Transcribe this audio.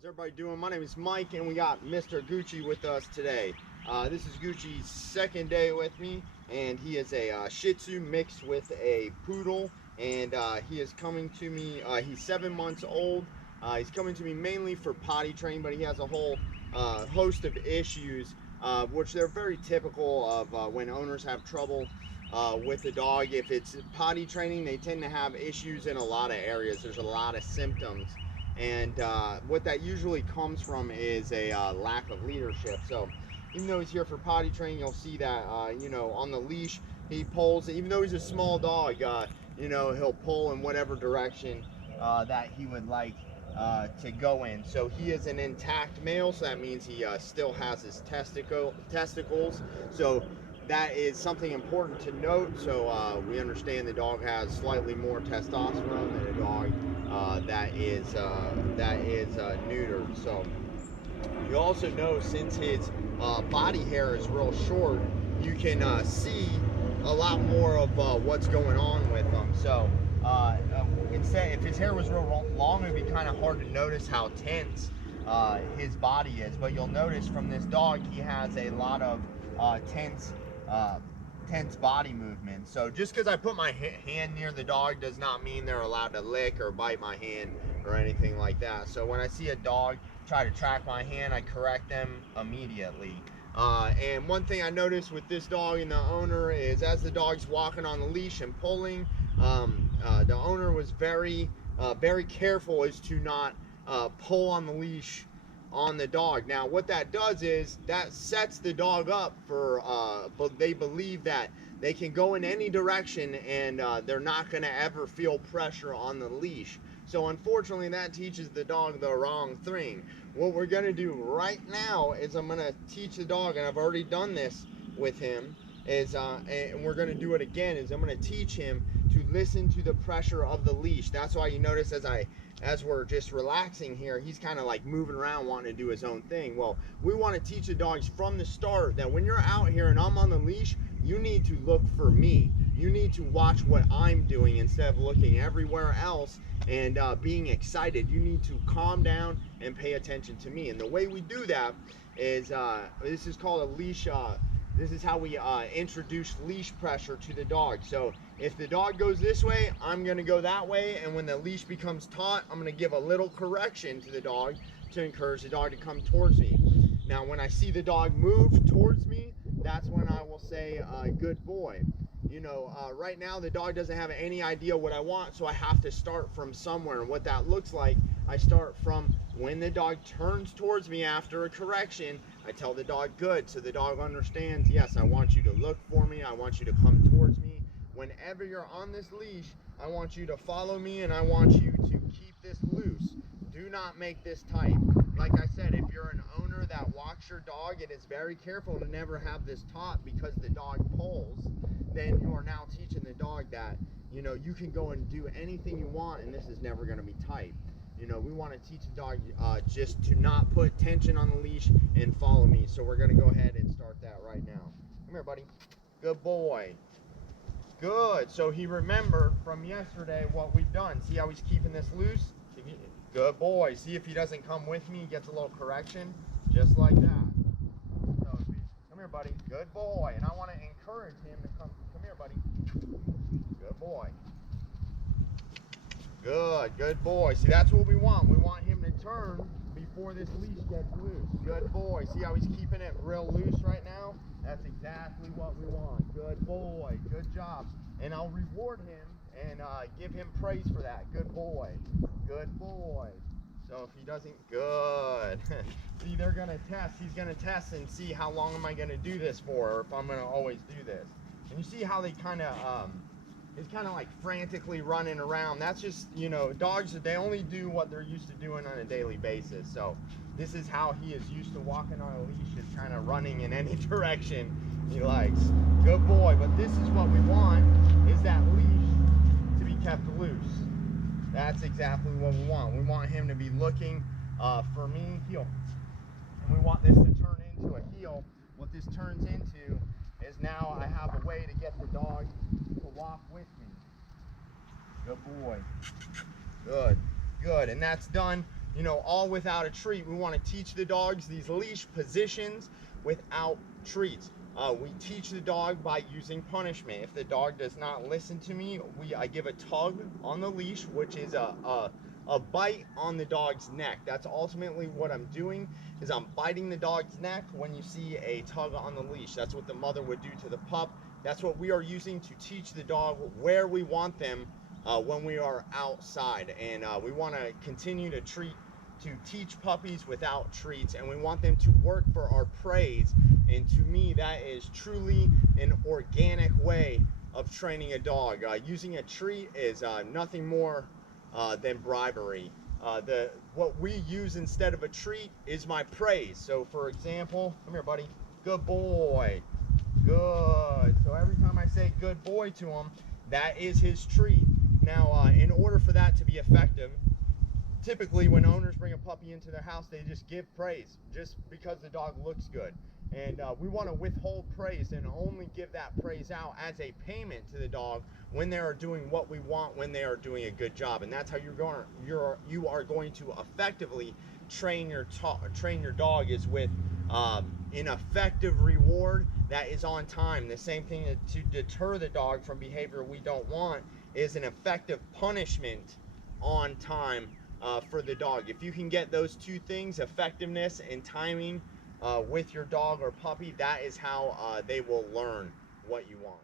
How's everybody doing? My name is Mike and we got Mr. Gucci with us today. This is Gucci's second day with me, and he is a Shih Tzu mixed with a Poodle, and he is coming to me, he's 7 months old. He's coming to me mainly for potty training, but he has a whole host of issues, which they're very typical of when owners have trouble with the dog. If it's potty training, they tend to have issues in a lot of areas. There's a lot of symptoms. And what that usually comes from is a lack of leadership. So even though he's here for potty training, you'll see that, you know, on the leash, he pulls. Even though he's a small dog, you know, he'll pull in whatever direction that he would like to go in. So he is an intact male, so that means he still has his testicles. So that is something important to note. So we understand the dog has slightly more testosterone than a dog that is neutered. So you also know, since his body hair is real short, you can see a lot more of what's going on with him. So instead, if his hair was real long, it'd be kind of hard to notice how tense his body is. But you'll notice from this dog, he has a lot of tense body movement. So just because I put my hand near the dog does not mean they're allowed to lick or bite my hand or anything like that. So when I see a dog try to track my hand, I correct them immediately. And one thing I noticed with this dog and the owner is, as the dog's walking on the leash and pulling, the owner was very careful as to not pull on the leash on the dog. Now what that does is that sets the dog up for but they believe that they can go in any direction and they're not going to ever feel pressure on the leash. So unfortunately, that teaches the dog the wrong thing. What we're going to do right now is I'm going to teach the dog, and I've already done this with him, is and we're going to do it again, is I'm going to teach him to listen to the pressure of the leash. That's why you notice as we're just relaxing here, he's kind of like moving around wanting to do his own thing. Well, we want to teach the dogs from the start that when you're out here and I'm on the leash, you need to look for me. You need to watch what I'm doing instead of looking everywhere else and being excited. You need to calm down and pay attention to me. And the way we do that is, this is called a leash. This is how we introduce leash pressure to the dog. So if the dog goes this way, I'm going to go that way. And when the leash becomes taut, I'm going to give a little correction to the dog to encourage the dog to come towards me. Now, when I see the dog move towards me, that's when I will say, good boy. You know, right now the dog doesn't have any idea what I want, so I have to start from somewhere. And what that looks like, I start from when the dog turns towards me after a correction. I tell the dog good, so the dog understands, yes, I want you to look for me, I want you to come towards me. Whenever you're on this leash, I want you to follow me, and I want you to keep this loose. Do not make this tight. Like I said, if you're an owner that walks your dog, it is very careful to never have this taut, because the dog pulls. Then you are now teaching the dog that, you know, you can go and do anything you want, and this is never going to be tight. You know, we want to teach the dog just to not put tension on the leash and follow me. So we're going to go ahead and start that right now. Come here, buddy. Good boy. Good. So he remembered from yesterday what we've done. See how he's keeping this loose? Good boy. See, if he doesn't come with me, he gets a little correction, just like that. So come here, buddy. Good boy. And I want to encourage him to come. Come here, buddy. Good boy. Good boy. See, that's what we want. We want him to turn before this leash gets loose. Good boy. See how he's keeping it real loose right now? That's exactly what we want. Good boy. Good job. And I'll reward him and give him praise for that. Good boy. Good boy. So if he doesn't, good. See, they're going to test. He's going to test and see how long am I going to do this for, or if I'm going to always do this. And you see how they kind of, it's kind of like frantically running around. That's just, you know, dogs, they only do what they're used to doing on a daily basis. So this is how he is used to walking on a leash, is kind of running in any direction he likes. Good boy. But this is what we want, is that leash to be kept loose. That's exactly what we want. We want him to be looking for me, heel. And we want this to turn into a heel. What this turns into is now I have a way to get the dog to walk with me. Good boy. Good. And that's done you know, all without a treat. We want to teach the dogs these leash positions without treats. We teach the dog by using punishment. If the dog does not listen to me, I give a tug on the leash, which is a bite on the dog's neck. That's ultimately what I'm doing, is I'm biting the dog's neck when you see a tug on the leash. That's what the mother would do to the pup. That's what we are using to teach the dog where we want them when we are outside. And we want to continue to teach puppies without treats, and we want them to work for our praise. And to me, that is truly an organic way of training a dog. Using a treat is nothing more than bribery. What we use instead of a treat is my praise. So for example, come here, buddy. Good boy. Good. So every time I say good boy to him, that is his treat. Now, in order for that to be effective, typically when owners bring a puppy into their house, they just give praise just because the dog looks good. And we want to withhold praise and only give that praise out as a payment to the dog when they are doing what we want, when they are doing a good job. And that's how you are going to effectively train your dog, is with an effective reward that is on time. The same thing to deter the dog from behavior we don't want is an effective punishment on time for the dog. If you can get those two things, effectiveness and timing, with your dog or puppy, that is how they will learn what you want.